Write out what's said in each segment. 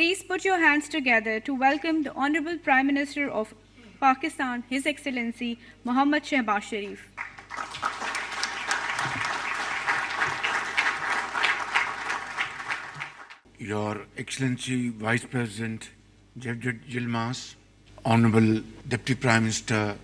Please put your hands together to welcome the Honorable Prime Minister of Pakistan, His Excellency Mohammad Shehbaz Sharif. Your Excellency Vice President Javed Yilmaz, Honorable Deputy Prime Minister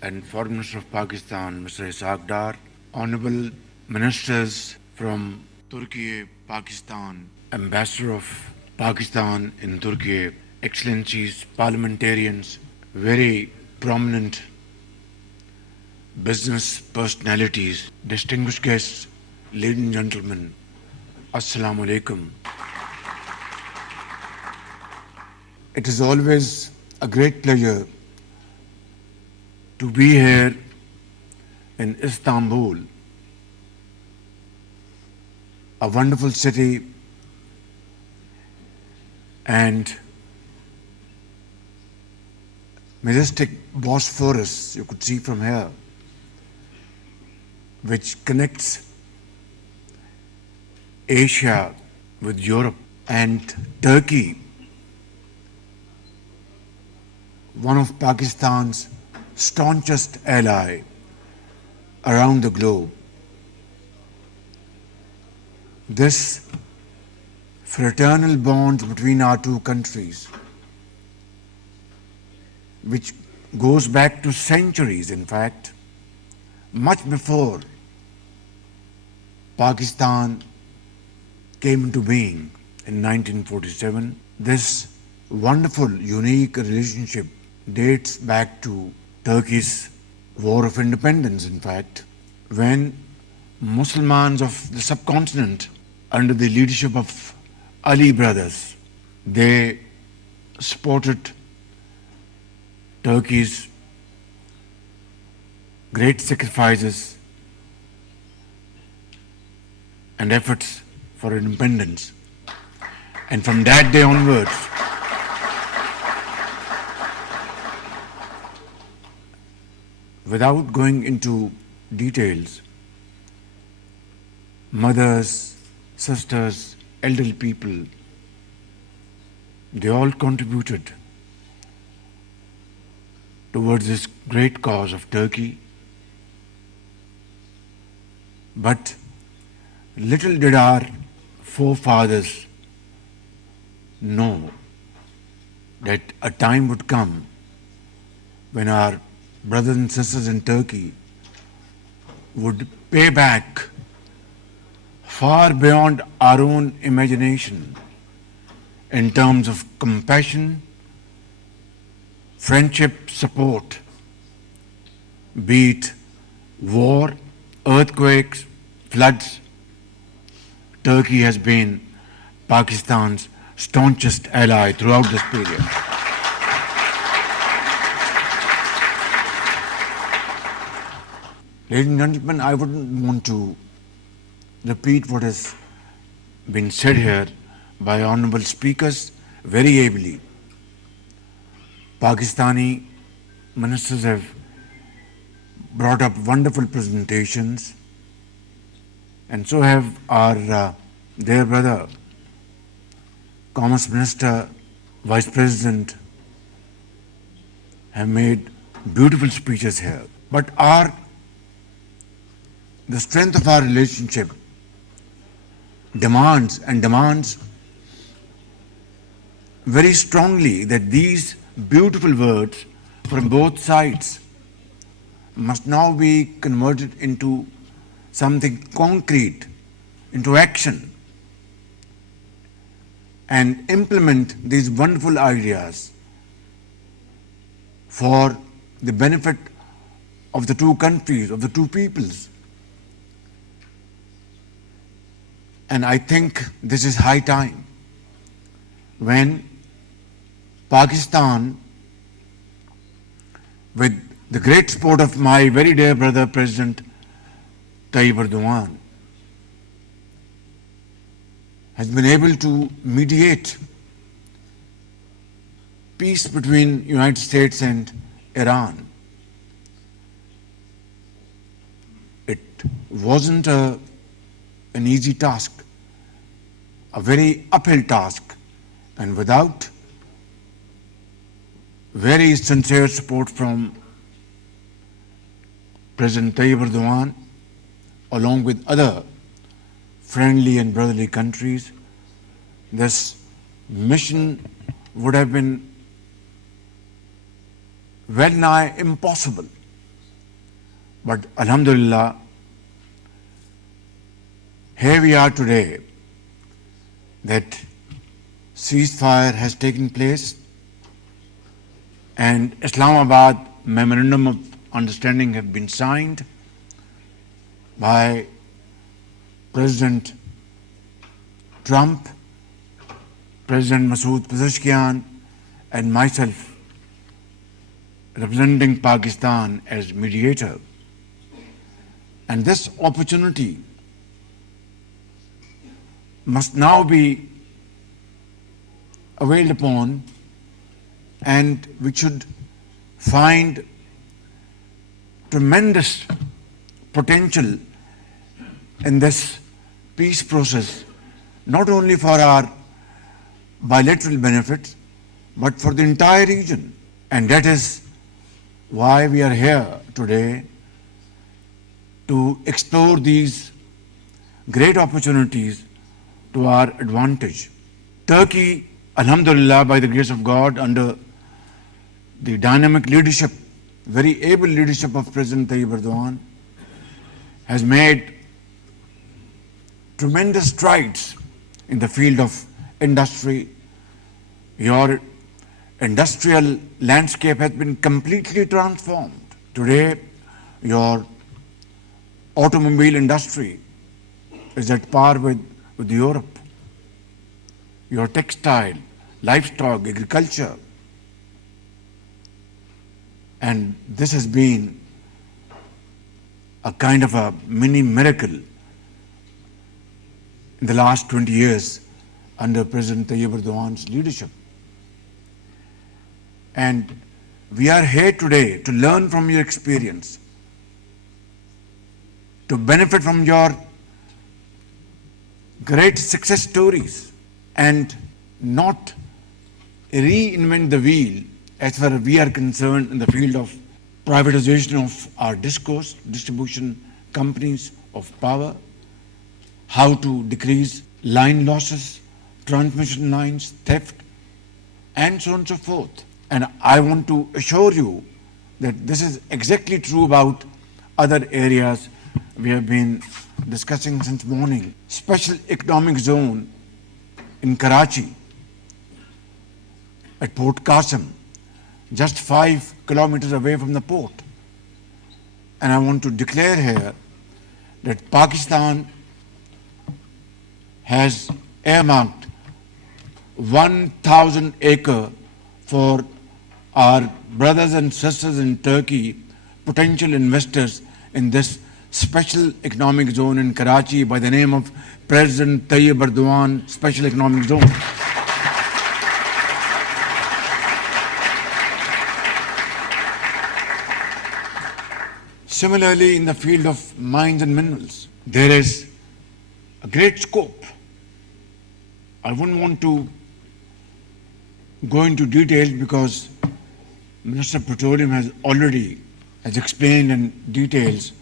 and Foreign Minister of Pakistan, Mr. Ishaq Dar, Honorable Ministers from Turkey, Pakistan, Ambassador of Pakistan in Turkey, Excellencies, parliamentarians, very prominent business personalities, distinguished guests, ladies and gentlemen, Assalamu alaikum. It is always a great pleasure to be here in Istanbul, a wonderful city and majestic Bosphorus, you could see from here, which connects Asia with Europe, and Turkey, one of Pakistan's staunchest ally around the globe. This fraternal bond between our two countries, which goes back to centuries, in fact, much before Pakistan came into being in 1947. This wonderful, unique relationship dates back to Turkey's War of Independence, in fact, when Muslims of the subcontinent, under the leadership of Ali brothers, they supported Turkey's great sacrifices and efforts for independence. And from that day onwards, without going into details, mothers, sisters, elderly people, they all contributed towards this great cause of Turkey. But little did our forefathers know that a time would come when our brothers and sisters in Turkey would pay back far beyond our own imagination in terms of compassion, friendship, support, be it war, earthquakes, floods. Turkey has been Pakistan's staunchest ally throughout this period. Ladies and gentlemen, I wouldn't want to repeat what has been said here by honorable speakers very ably. Pakistani ministers have brought up wonderful presentations, and so have our dear brother, Commerce Minister, Vice President, have made beautiful speeches here. But the strength of our relationship demands very strongly that these beautiful words from both sides must now be converted into something concrete, into action, and implement these wonderful ideas for the benefit of the two countries, of the two peoples. And I think this is high time when Pakistan, with the great support of my very dear brother, President Tayyip Erdogan, has been able to mediate peace between United States and Iran. It wasn't an easy task, a very uphill task, And without very sincere support from President Tayyip Erdogan, along with other friendly and brotherly countries, this mission would have been well nigh impossible. But Alhamdulillah, here we are today, that ceasefire has taken place and Islamabad Memorandum of Understanding have been signed by President Trump, President Masood Pezeshkian, and myself, representing Pakistan as mediator. And this opportunity must now be availed upon, and we should find tremendous potential in this peace process, not only for our bilateral benefits, but for the entire region. And that is why we are here today, to explore these great opportunities to our advantage. Turkey, Alhamdulillah, by the grace of God, under the dynamic leadership, very able leadership of President Tayyip Erdogan, has made tremendous strides in the field of industry. Your industrial landscape has been completely transformed. Today, your automobile industry is at par with Europe. Your textile, livestock, agriculture. And this has been a kind of a mini miracle in the last 20 years under President Tayyip Erdogan's leadership. And we are here today to learn from your experience, to benefit from your great success stories, and not reinvent the wheel as far as we are concerned in the field of privatization of our discourse, distribution companies of power, how to decrease line losses, transmission lines, theft, and so on and so forth. And I want to assure you that this is exactly true about other areas we have been discussing since morning. Special economic zone in Karachi, at Port Qasim, just 5 kilometers away from the port. And I want to declare here that Pakistan has earmarked 1,000 acres for our brothers and sisters in Turkey, potential investors in this special economic zone in Karachi by the name of President Tayyip Erdogan Special Economic Zone. Similarly, in the field of mines and minerals, there is a great scope. I wouldn't want to go into details because Minister of Petroleum has already explained in details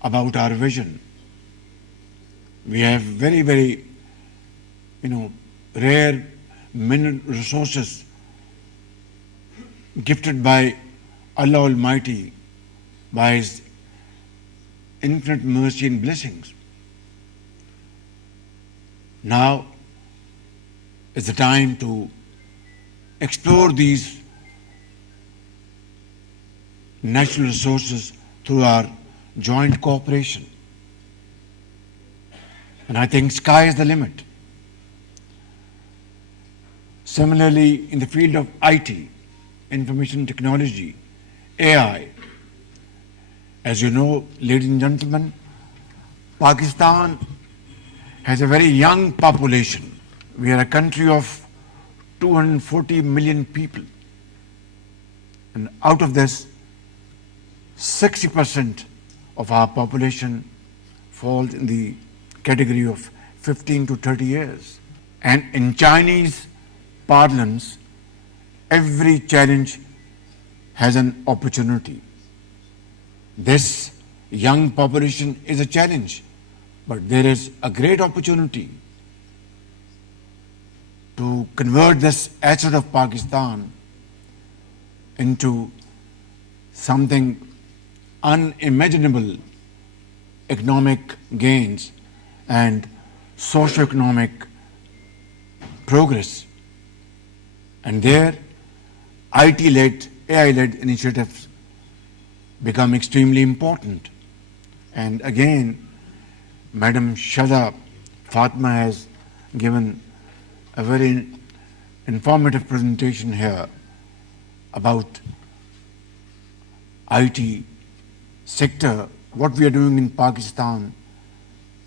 about our vision. We have very, very, rare mineral resources gifted by Allah Almighty by His infinite mercy and blessings. Now is the time to explore these natural resources through our joint cooperation. And I think sky is the limit. Similarly, in the field of IT, information technology, AI, as you know, ladies and gentlemen, Pakistan has a very young population. We are a country of 240 million people. And out of this, 60% of our population falls in the category of 15 to 30 years. And in Chinese parlance, every challenge has an opportunity. This young population is a challenge, but there is a great opportunity to convert this asset of Pakistan into something unimaginable economic gains and socio-economic progress. And there, IT-led, AI-led initiatives become extremely important. And again, Madam Shada Fatma has given a very informative presentation here about IT sector, what we are doing in Pakistan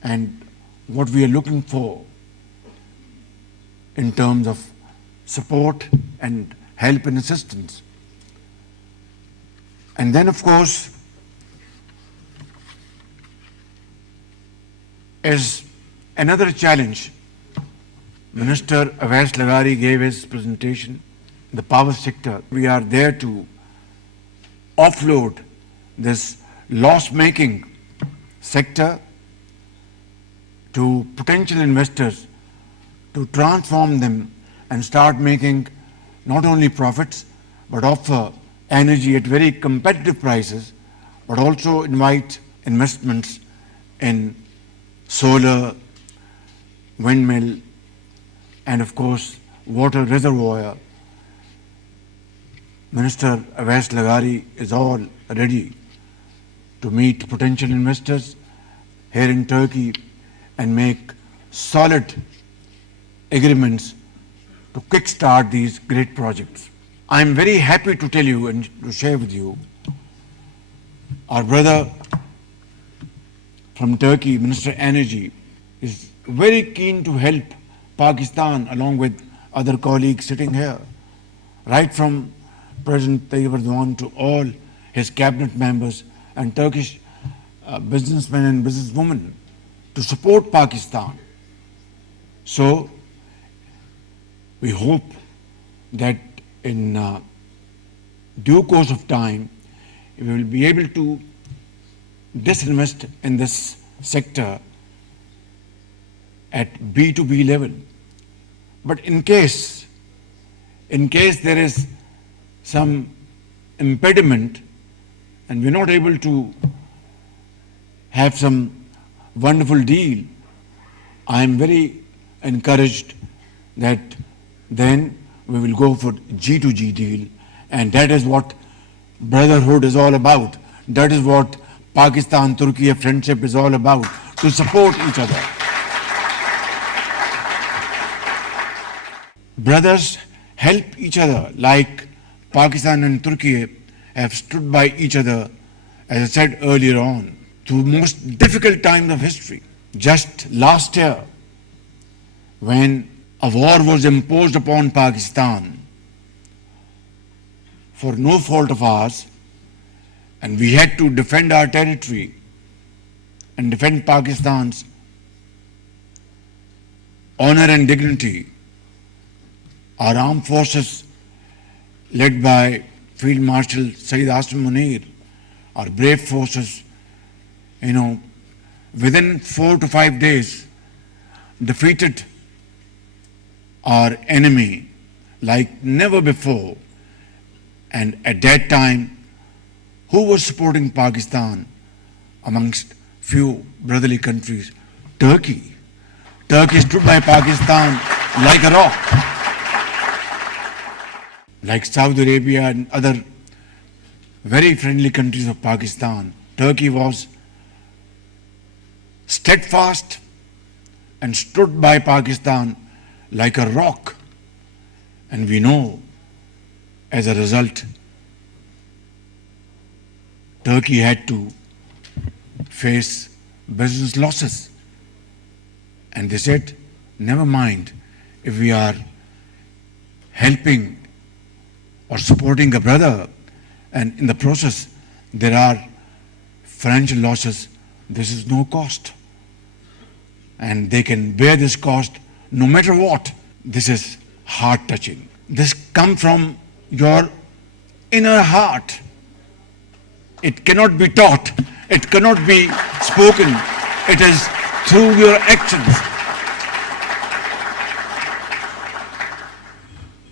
and what we are looking for in terms of support and help and assistance. And then, of course, is another challenge. Minister Awais Lagari gave his presentation, the power sector. We are there to offload this loss-making sector to potential investors, to transform them and start making not only profits, but offer energy at very competitive prices, but also invite investments in solar, windmill, and of course, water reservoir. Minister Awais Lagari is all ready to meet potential investors here in Turkey and make solid agreements to kickstart these great projects. I am very happy to tell you and to share with you, our brother from Turkey, Minister Energy, is very keen to help Pakistan along with other colleagues sitting here, right from President Tayyip Erdogan to all his cabinet members and Turkish businessmen and businesswomen to support Pakistan. So we hope that in due course of time, we will be able to disinvest in this sector at B2B level. But in case there is some impediment and we're not able to have some wonderful deal, I am very encouraged that then we will go for G2G deal, and that is what brotherhood is all about. That is what Pakistan-Turkey friendship is all about, to support each other. Brothers help each other like Pakistan and Turkey have stood by each other, as I said earlier on, through most difficult times of history. Just last year, when a war was imposed upon Pakistan for no fault of ours, and we had to defend our territory and defend Pakistan's honor and dignity, our armed forces led by Field Marshal Sayyid Asim Munir, our brave forces, within 4 to 5 days defeated our enemy like never before. And at that time, who was supporting Pakistan amongst few brotherly countries? Turkey. Turkey stood by Pakistan like a rock. Like Saudi Arabia and other very friendly countries of Pakistan, Turkey was steadfast and stood by Pakistan like a rock. And we know, as a result, Turkey had to face business losses. And they said, never mind, if we are helping or supporting a brother, and in the process there are financial losses, this is no cost. And they can bear this cost no matter what. This is heart-touching. This comes from your inner heart. It cannot be taught. It cannot be spoken. It is through your actions.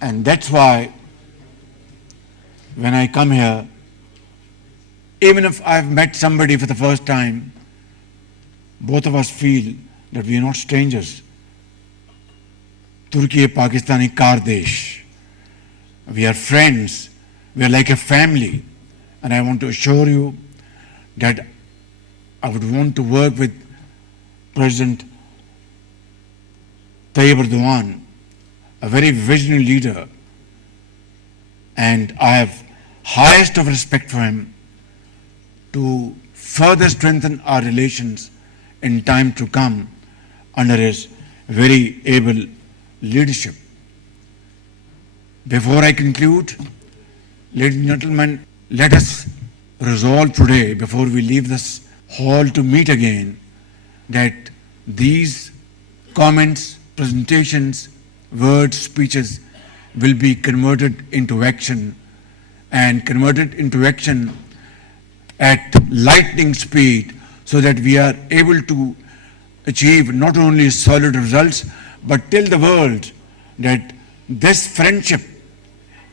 And that's why when I come here, even if I've met somebody for the first time, both of us feel that we are not strangers. Turkey, Pakistani Kardesh. We are friends. We are like a family. And I want to assure you that I would want to work with President Tayyip Erdogan, a very visionary leader, and I have highest of respect for him to further strengthen our relations in time to come under his very able leadership. Before I conclude, ladies and gentlemen, let us resolve today, before we leave this hall to meet again, that these comments, presentations, words, speeches will be converted into action, and converted into action at lightning speed, so that we are able to achieve not only solid results, but tell the world that this friendship,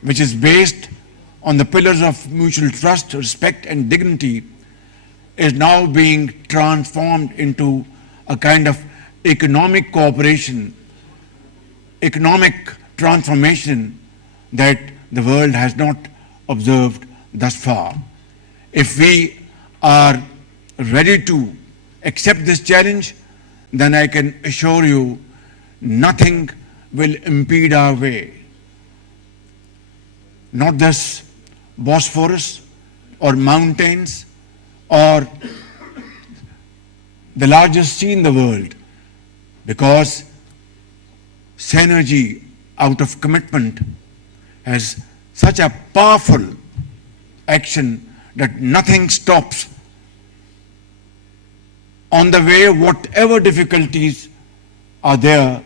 which is based on the pillars of mutual trust, respect, and dignity, is now being transformed into a kind of economic cooperation, economic transformation that the world has not observed thus far. If we are ready to accept this challenge, then I can assure you nothing will impede our way. Not this Bosphorus or mountains or the largest sea in the world, because synergy out of commitment has such a powerful action that nothing stops. On the way, whatever difficulties are there,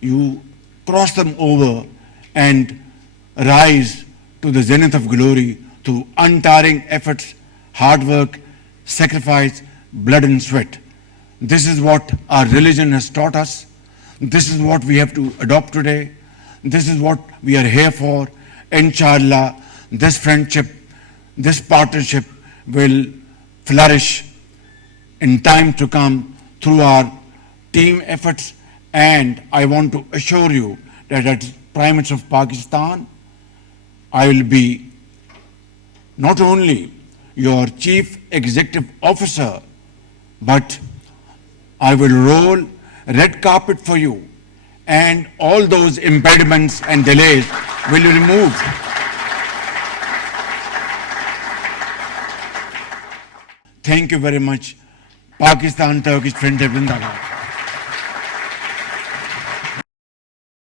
you cross them over and rise to the zenith of glory through untiring efforts, hard work, sacrifice, blood and sweat. This is what our religion has taught us. This is what we have to adopt today. This is what we are here for. Inshallah, this friendship, this partnership will flourish in time to come through our team efforts. And I want to assure you that as Prime Minister of Pakistan, I will be not only your Chief Executive Officer, but I will roll red carpet for you, and all those impediments and delays will be removed. Thank you very much. Pakistan Turkish Friendship Zindabad.